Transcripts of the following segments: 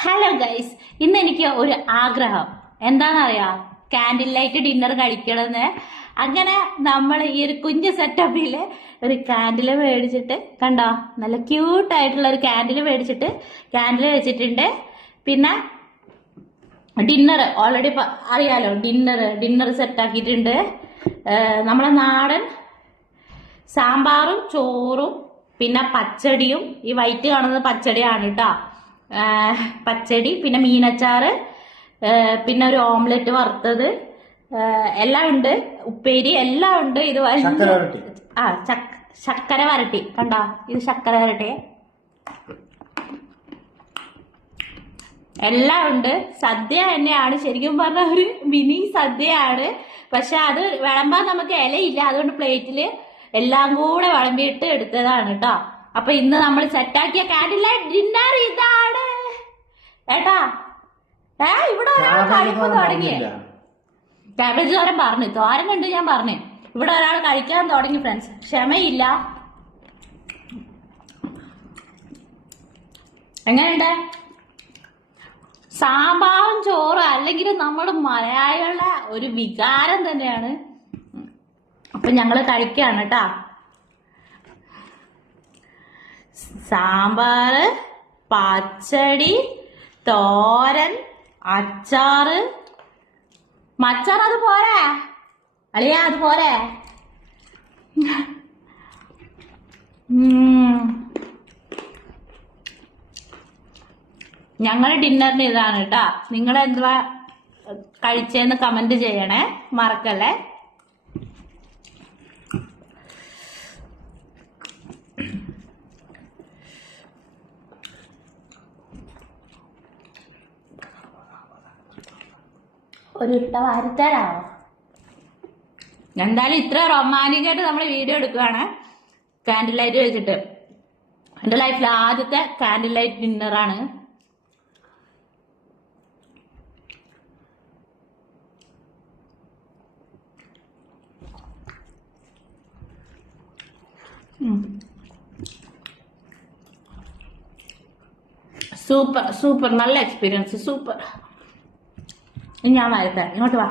Hello guys ഇന്ന് എനിക്ക് ഒരു ആഗ്രഹം. എന്താണെന്നറിയാം? കാൻഡിൽ ലൈറ്റ് ഡിന്നർ കഴിക്കണമെന്ന്. അങ്ങനെ നമ്മൾ ഈ ഒരു കുഞ്ഞു സെറ്റപ്പിൽ ഒരു കാൻഡിൽ മേടിച്ചിട്ട് കണ്ടോ? നല്ല ക്യൂട്ടായിട്ടുള്ള ഒരു കാൻഡിൽ മേടിച്ചിട്ട് കാൻഡിൽ വെച്ചിട്ടുണ്ട്. പിന്നെ ഡിന്നർ ഓൾറെഡി അറിയാലോ ഡിന്നർ ഡിന്നർ സെറ്റാക്കിയിട്ടുണ്ട് നമ്മളെ നാടൻ സാമ്പാറും ചോറും പിന്നെ പച്ചടിയും. ഈ വൈറ്റ് കാണുന്നത് പച്ചടിയാണ് കേട്ടോ. പച്ചടി പിന്നെ മീനച്ചാറ് പിന്നെ ഒരു ഓംലെറ്റ് വറുത്തത് എല്ലാം ഉണ്ട്. ഉപ്പേരി എല്ലാം ഉണ്ട്. ഇത്. ആ ശർക്കര വരട്ടി. കണ്ടോ? ഇത് ശർക്കര വരട്ടി എല്ലാം ഉണ്ട്. സദ്യ തന്നെയാണ്. ശരിക്കും പറഞ്ഞ ഒരു മിനി സദ്യയാണ്. പക്ഷെ അത് വിളമ്പാൻ നമുക്ക് ഇലയില്ല. അതുകൊണ്ട് പ്ലേറ്റിൽ എല്ലാം കൂടെ വിളമ്പിയിട്ട് എടുത്തതാണ് കേട്ടോ. അപ്പൊ ഇന്ന് നമ്മൾ സെറ്റാക്കിയ കാൻഡിൽ ഡിന്നർ ഇതാണ്. ഏട്ടാ ഏ ഇവിടെ ഒരാൾ കഴിപ്പ് തുടങ്ങി. കാബേജ് തോരൻ പറഞ്ഞു തോരൻ ഉണ്ട് ഞാൻ പറഞ്ഞു. ഇവിടെ ഒരാൾ കഴിക്കാൻ തുടങ്ങി ഫ്രണ്ട്സ് ക്ഷമയില്ല. എങ്ങനെയുണ്ട്? സാമ്പാറും ചോറും അല്ലെങ്കിൽ നമ്മുടെ മലയാളികളുടെ ഒരു വികാരം തന്നെയാണ്. അപ്പൊ ഞങ്ങൾ കഴിക്കാണ് കേട്ടാ. സാമ്പാറ് പച്ചടി തോരൻ അച്ചാറ്. മച്ചാർ അത് പോരെ? അളിയ അത് പോരെ? ഞങ്ങൾ ഡിന്നറിന് ഇതാണ് കേട്ടാ. നിങ്ങൾ എന്തുവാ കഴിച്ചേന്ന് കമന്റ് ചെയ്യണേ. മറക്കല്ലേ? ഒരു ഇട്ട വാരിത്തരാവോ എന്തായാലും ഇത്ര റൊമാന്റിക് ആയിട്ട് നമ്മൾ വീഡിയോ എടുക്കുകയാണ് കാൻഡിൽ ലൈറ്റ് വെച്ചിട്ട്. എന്റെ ലൈഫിൽ ആദ്യത്തെ കാൻഡിൽ ലൈറ്റ് ഡിന്നറാണ് സൂപ്പർ സൂപ്പർ നല്ല എക്സ്പീരിയൻസ് സൂപ്പർ. ഇനി ഞാൻ വരട്ടെ. ഇങ്ങോട്ട് വാ.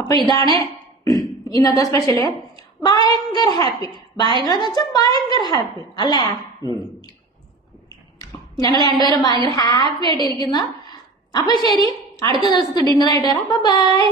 അപ്പൊ ഇതാണ് ഇന്നത്തെ സ്പെഷ്യൽ ഭയങ്കര ഹാപ്പി ഭയങ്കര എന്ന് വെച്ചാൽ ഭയങ്കര ഹാപ്പി അല്ലേ? ഞങ്ങൾ രണ്ടുപേരും ഭയങ്കര ഹാപ്പി ആയിട്ടിരിക്കുന്ന. അപ്പൊ ശരി. അടുത്ത ദിവസത്തെ ഡിന്നർ ആയിട്ട് വരാം. ബൈ